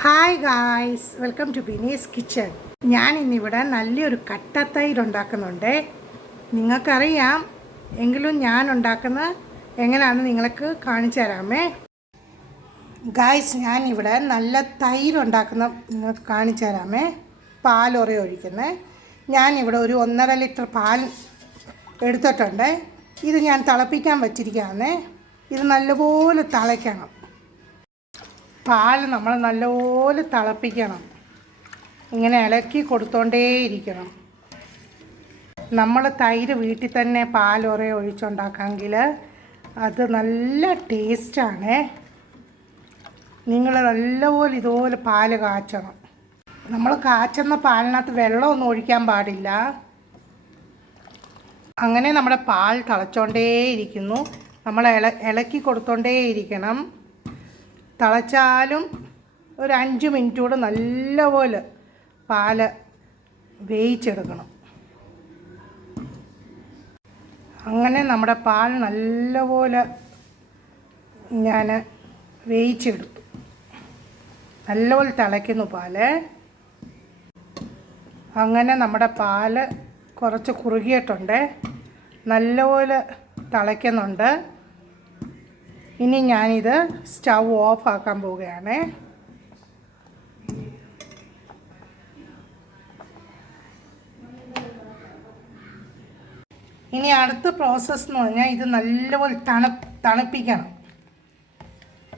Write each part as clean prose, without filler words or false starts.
Hi guys, welcome to Bini's kitchen. ഞാൻ ഇന്നിവിടെ നല്ലൊരു കട്ടത്തൈര് ഉണ്ടാക്കുന്നുണ്ട്. നിങ്ങൾക്കറിയാം, എങ്കിലും ഞാൻ ഉണ്ടാക്കുന്നത് എങ്ങനെയാണെന്ന് നിങ്ങൾക്ക് കാണിച്ചു തരാമേ. ഗായ്സ്, ഞാനിവിടെ നല്ല തൈര് ഉണ്ടാക്കുന്ന നിങ്ങൾക്ക് കാണിച്ചു തരാമേ. പാലൊറ ഒഴിക്കുന്നത്. ഞാനിവിടെ ഒരു 1.5 ലിറ്റർ പാൽ എടുത്തിട്ടുണ്ട്. ഇത് ഞാൻ തിളപ്പിക്കാൻ വച്ചിരിക്കുകയാണ്. ഇത് നല്ലപോലെ തിളയ്ക്കണം. പാൽ നമ്മൾ നല്ലപോലെ തിളപ്പിക്കണം. ഇങ്ങനെ ഇളക്കി കൊടുത്തോണ്ടേയിരിക്കണം. നമ്മൾ തൈര് വീട്ടിൽ തന്നെ പാലൊറ ഒഴിച്ചുണ്ടാക്കാമെങ്കിൽ അത് നല്ല ടേസ്റ്റാണ്. നിങ്ങൾ നല്ലപോലെ ഇതുപോലെ പാൽ കാച്ചണം. നമ്മൾ കാച്ചുന്ന പാലിനകത്ത് വെള്ളമൊന്നും ഒഴിക്കാൻ പാടില്ല. അങ്ങനെ നമ്മുടെ പാൽ തിളച്ചോണ്ടേയിരിക്കുന്നു. നമ്മൾ ഇളക്കി കൊടുത്തോണ്ടേയിരിക്കണം. തിളച്ചാലും ഒരു 5 മിനിറ്റ് കൂടെ നല്ലപോലെ പാല് വേവിച്ചെടുക്കണം. അങ്ങനെ നമ്മുടെ പാൽ നല്ലപോലെ ഞാൻ വേവിച്ചെടുത്തു. നല്ലപോലെ തിളയ്ക്കുന്നു പാല്. അങ്ങനെ നമ്മുടെ പാല് കുറച്ച് കുറുകിയിട്ടുണ്ട്. നല്ലപോലെ തിളയ്ക്കുന്നുണ്ട്. ഇനി ഞാനിത് സ്റ്റൗ ഓഫ് ആക്കാൻ പോവുകയാണ്. ഇനി അടുത്ത പ്രോസസ്സ് എന്ന് പറഞ്ഞാൽ ഇത് നല്ലപോലെ തണുപ്പിക്കണം.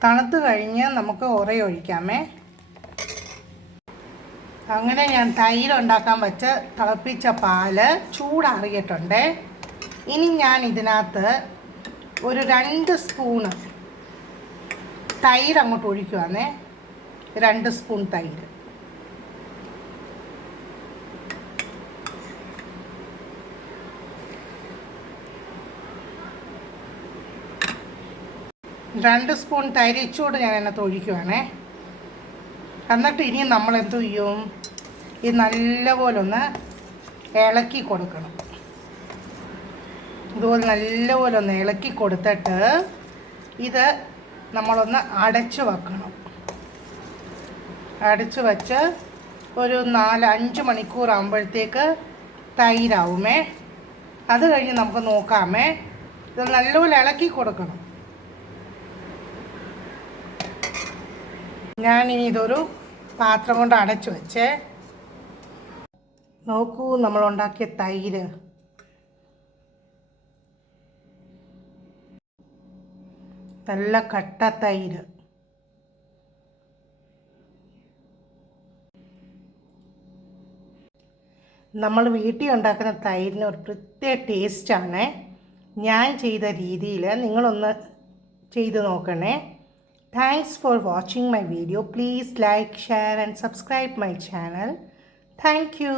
തണുത്ത് കഴിഞ്ഞ് നമുക്ക് ഒഴിക്കാമേ. അങ്ങനെ ഞാൻ തൈര് ഉണ്ടാക്കാൻ വെച്ച തിളപ്പിച്ച പാല് ചൂടാറിയിട്ടുണ്ട്. ഇനി ഞാൻ ഇതിനകത്ത് ഒരു 2 സ്പൂണ് തൈര് അങ്ങോട്ട് ഒഴിക്കുവാണേ. 2 സ്പൂൺ തൈര്. ഇച്ചോട് ഞാൻ അതിനകത്ത് ഒഴിക്കുവാണേ. എന്നിട്ട് ഇനി നമ്മൾ എന്ത് ചെയ്യും, ഇത് നല്ലപോലെ ഒന്ന് ഇളക്കി കൊടുക്കണം. ഇതുപോലെ നല്ലപോലെ ഒന്ന് ഇളക്കി കൊടുത്തിട്ട് ഇത് നമ്മളൊന്ന് അടച്ചു വെക്കണം. അടച്ചു വെച്ച് ഒരു 4-5 മണിക്കൂർ ആകുമ്പോഴത്തേക്ക് തൈരാവുമേ. അത് കഴിഞ്ഞ് നമുക്ക് നോക്കാമേ. ഇത് നല്ലപോലെ ഇളക്കി കൊടുക്കണം. ഞാനിനി ഇതൊരു പാത്രം കൊണ്ട് അടച്ചു വെച്ചേ. നോക്കൂ, നമ്മളുണ്ടാക്കിയ തൈര് നല്ല കട്ട തൈര്. നമ്മൾ വീട്ടിൽ ഉണ്ടാക്കുന്ന തൈരിന് ഒരു പ്രത്യേക ടേസ്റ്റാണ്. ഞാൻ ചെയ്ത രീതിയിൽ നിങ്ങളൊന്ന് ചെയ്ത് നോക്കണേ. Thanks for watching my video. Please like, share and subscribe my channel. Thank you.